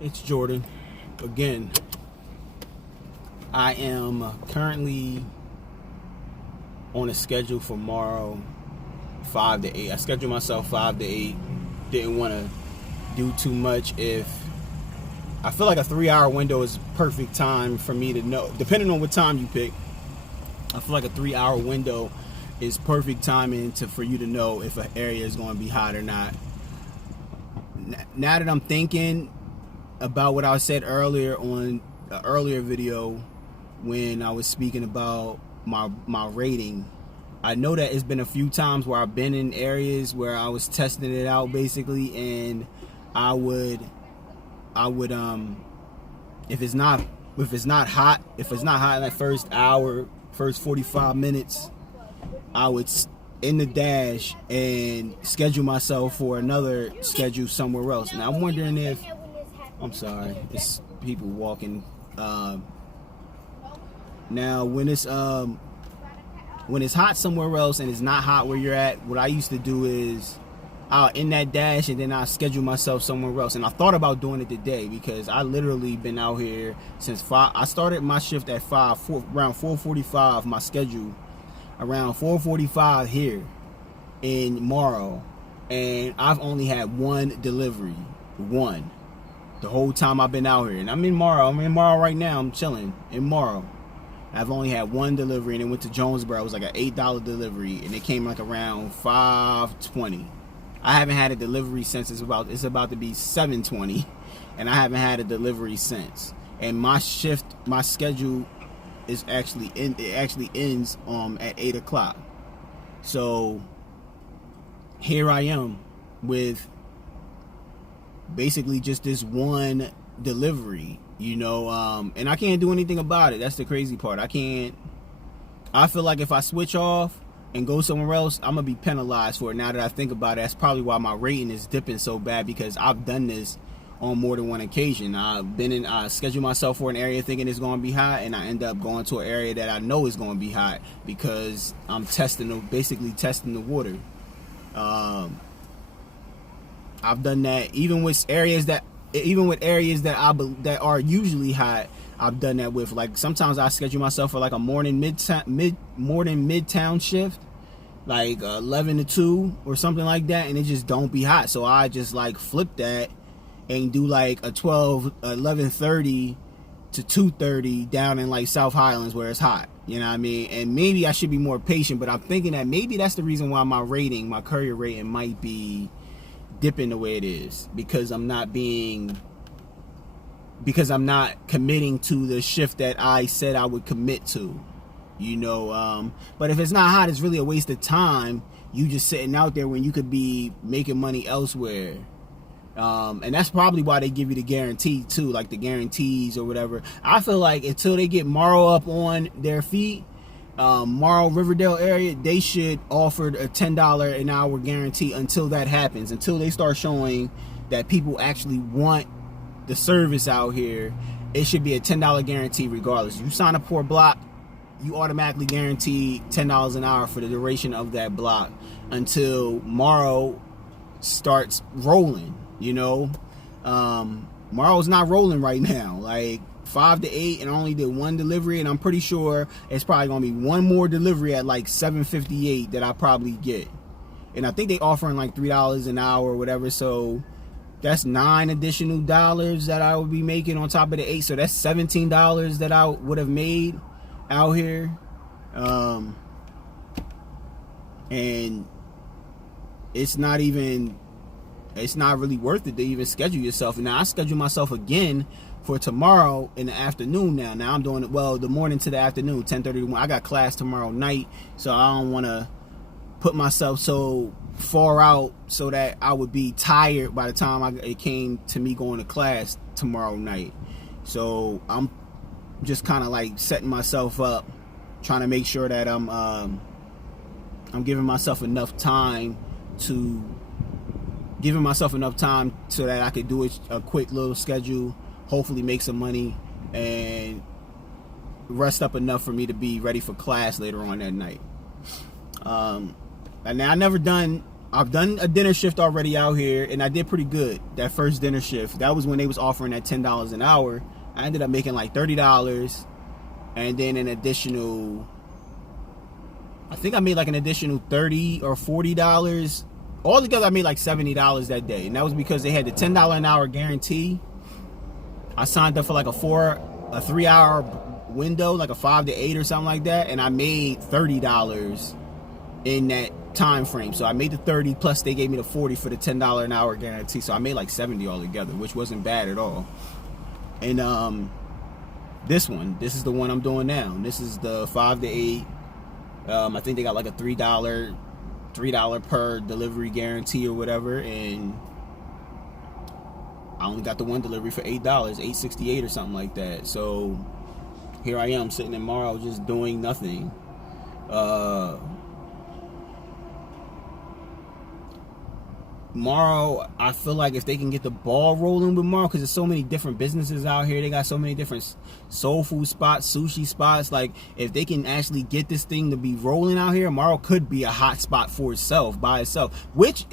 It's Jordan again. I am currently on a schedule for Morrow 5 to 8. I scheduled myself 5 to 8. Didn't want to do too much. If I feel like a 3-hour window is perfect time for me to know, depending on what time you pick. I feel like a 3-hour window is perfect timing for you to know if an area is going to be hot or not. Now that I'm thinking about what I said earlier on an earlier video when I was speaking about my rating, I know that it's been a few times where I've been in areas where I was testing it out basically, and I would if it's not hot in that first hour, first 45 minutes, I would in the dash and schedule myself for another schedule somewhere else. Now I'm wondering if I'm sorry, it's people walking. Now when it's hot somewhere else and it's not hot where you're at, what I used to do is I'll in that dash and then I'll schedule myself somewhere else. And I thought about doing it today because I literally been out here since 5. I started my shift at 5, around 4:45. My schedule around 4:45 here in Morrow, and I've only had one delivery, one, the whole time I've been out here. And I'm in Morrow right now. I'm chilling in Morrow. I've only had one delivery, and it went to Jonesboro. It was like an $8 delivery, and it came like around 5:20. I haven't had a delivery since it's about to be 7:20, and I haven't had a delivery since. And my schedule is actually ends at 8 o'clock. So here I am with basically just this one delivery, and I can't do anything about it. That's the crazy part. I feel like if I switch off and go somewhere else, I'm gonna be penalized for it. Now that I think about it, that's probably why my rating is dipping so bad, because I've done this on more than one occasion. I schedule myself for an area thinking it's going to be hot, and I end up going to an area that I know is going to be hot because I'm basically testing the water. I've done that even with areas that are usually hot. I've done that with, like, sometimes I schedule myself for like a morning midtown shift, like 11 to 2 or something like that, and it just don't be hot. So I just like flip that and do like a 11:30 to 2:30 down in like South Highlands where it's hot. You know what I mean? And maybe I should be more patient, but I'm thinking that maybe that's the reason why my courier rating might be dipping the way it is, because I'm not committing to the shift that I said I would commit to. But if it's not hot, it's really a waste of time. You just sitting out there when you could be making money elsewhere. And that's probably why they give you the guarantee too, like the guarantees or whatever. I feel like until they get Morrow up on their feet, Morrow Riverdale area, they should offer a $10 an hour guarantee until that happens, until they start showing that people actually want the service out here. It should be a $10 guarantee regardless. You sign up for a block, you automatically guarantee $10 an hour for the duration of that block until Morrow starts rolling. Morrow's not rolling right now. Like 5 to 8, and I only did one delivery, and I'm pretty sure it's probably gonna be one more delivery at like 7:58 that I probably get. And I think they offering like $3 an hour or whatever, so that's $9 additional that I would be making on top of the 8. So that's $17 that I would have made out here. And it's not really worth it to even schedule yourself. And now I schedule myself again for tomorrow in the afternoon now. Now I'm doing it, the morning to the afternoon, 10:30 to 1. I got class tomorrow night, so I don't want to put myself so far out so that I would be tired by the time it came to me going to class tomorrow night. So I'm just kind of like setting myself up, trying to make sure that I'm giving myself enough time so that I could do a quick little schedule, hopefully make some money, and rest up enough for me to be ready for class later on that night. And now I never done I've done a dinner shift already out here, and I did pretty good that first dinner shift. That was when they was offering that $10 an hour. I ended up making like $30, and then an additional, I think I made like an additional $30 or $40. Altogether, I made like $70 that day, and that was because they had the $10 an hour guarantee. I signed up for like a 3-hour window, like a 5 to 8 or something like that, and I made $30 in that time frame. So I made the 30 plus they gave me the 40 for the $10 an hour guarantee. So I made like 70 altogether, which wasn't bad at all. And this is the one I'm doing now. This is the 5 to 8. I think they got like a $3 per delivery guarantee or whatever, and I only got the one delivery for $8, $8.68 or something like that. So here I am sitting in Morrow just doing nothing. Morrow, I feel like if they can get the ball rolling with Morrow, because there's so many different businesses out here, they got so many different soul food spots, sushi spots. Like, if they can actually get this thing to be rolling out here, Morrow could be a hot spot for itself, by itself, which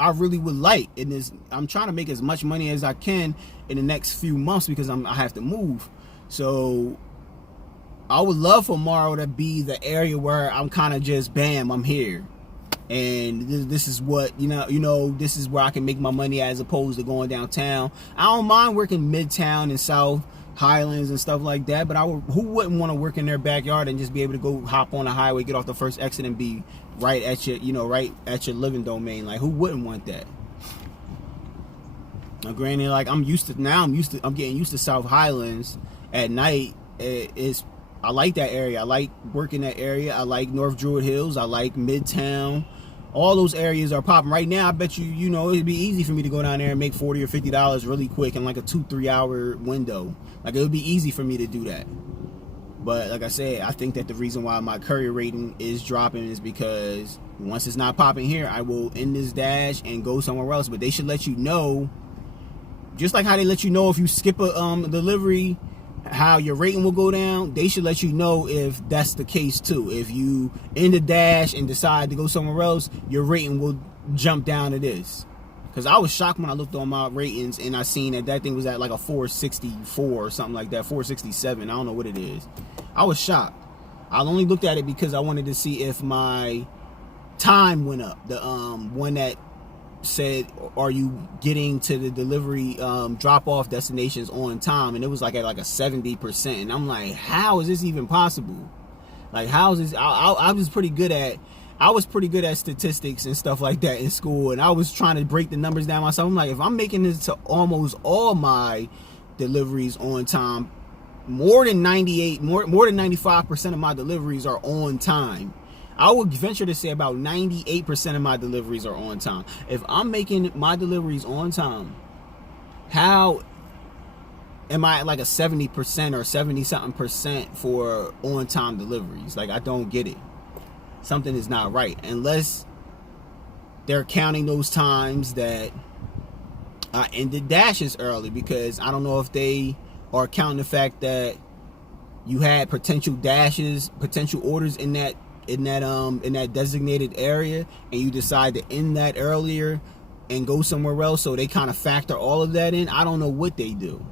I really would like. In this, I'm trying to make as much money as I can in the next few months because I have to move. So I would love for Morrow to be the area where I'm kind of just, bam, I'm here. And this is what, this is where I can make my money as opposed to going downtown. I don't mind working Midtown and South Highlands and stuff like that, but who wouldn't want to work in their backyard and just be able to go hop on the highway, get off the first exit, and be right at your, right at your living domain? Like, who wouldn't want that? Now, granted, like, I'm getting used to South Highlands at night. I like that area. I like working that area. I like North Druid Hills. I like Midtown. All those areas are popping right now. I bet you, it'd be easy for me to go down there and make $40 or $50 really quick in like a 2-3 hour window. Like, it would be easy for me to do that. But like I said, I think that the reason why my courier rating is dropping is because once it's not popping here, I will end this dash and go somewhere else. But they should let you know, just like how they let you know if you skip a delivery, how your rating will go down. They should let you know if that's the case too. If you end the dash and decide to go somewhere else, your rating will jump down to this. Because I was shocked when I looked on my ratings and I seen that thing was at like a 464 or something like that, 467. I don't know what it is. I was shocked. I only looked at it because I wanted to see if my time went up. The one that said, are you getting to the delivery drop-off destinations on time? And it was like at like a 70%. And I'm like, how is this even possible? Like, how is this? I was pretty good at statistics and stuff like that in school, and I was trying to break the numbers down myself. I'm like, if I'm making this to almost all my deliveries on time, more than 95% of my deliveries are on time. I would venture to say about 98% of my deliveries are on time. If I'm making my deliveries on time, how am I at like a 70% or 70-something% for on-time deliveries? Like, I don't get it. Something is not right. Unless they're counting those times that I ended dashes early, because I don't know if they are counting the fact that you had potential dashes, potential orders in that designated area, and you decide to end that earlier and go somewhere else, so they kind of factor all of that in. I don't know what they do.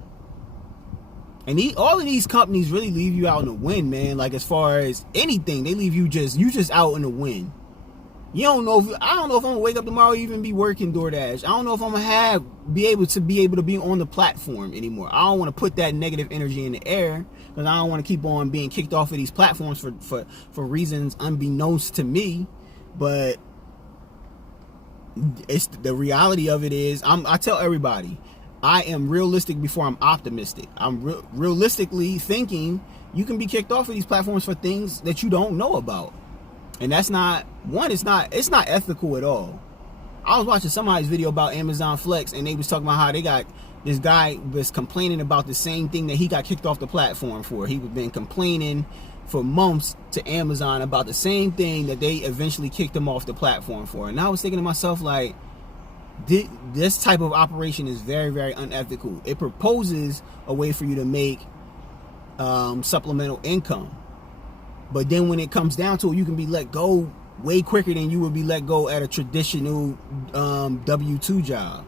And all of these companies really leave you out in the wind, man. Like, as far as anything, they leave you just out in the wind. I don't know if I'm gonna wake up tomorrow and even be working Doordash. I don't know if I'm gonna be able to be on the platform anymore. I don't want to put that negative energy in the air, because I don't want to keep on being kicked off of these platforms for reasons unbeknownst to me. But it's the reality of it is, I tell everybody, I am realistic before I'm optimistic. I'm realistically thinking you can be kicked off of these platforms for things that you don't know about. And that's not, it's not ethical at all. I was watching somebody's video about Amazon Flex, and they was talking about how this guy was complaining about the same thing that he got kicked off the platform for. He had been complaining for months to Amazon about the same thing that they eventually kicked him off the platform for. And I was thinking to myself, like, this type of operation is very, very unethical. It proposes a way for you to make supplemental income, but then when it comes down to it, you can be let go way quicker than you would be let go at a traditional W-2 job.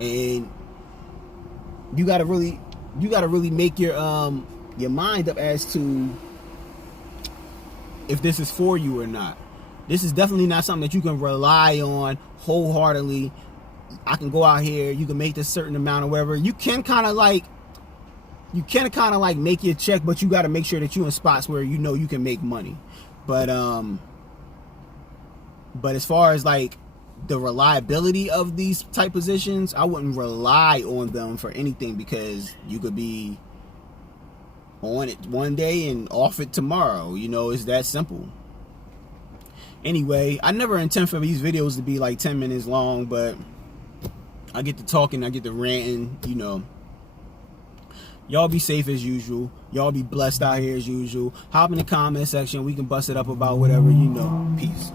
And you gotta really make your mind up as to if this is for you or not. This is definitely not something that you can rely on wholeheartedly. I can go out here, you can make this certain amount or whatever. You can kind of like make your check, but you got to make sure that you in spots where you know you can make money. But as far as like the reliability of these type positions, I wouldn't rely on them for anything, because you could be on it one day and off it tomorrow. You know, it's that simple. Anyway, I never intend for these videos to be like 10 minutes long, but I get to talking, I get to ranting, you know. Y'all be safe as usual. Y'all be blessed out here as usual. Hop in the comment section. We can bust it up about whatever, you know. Peace.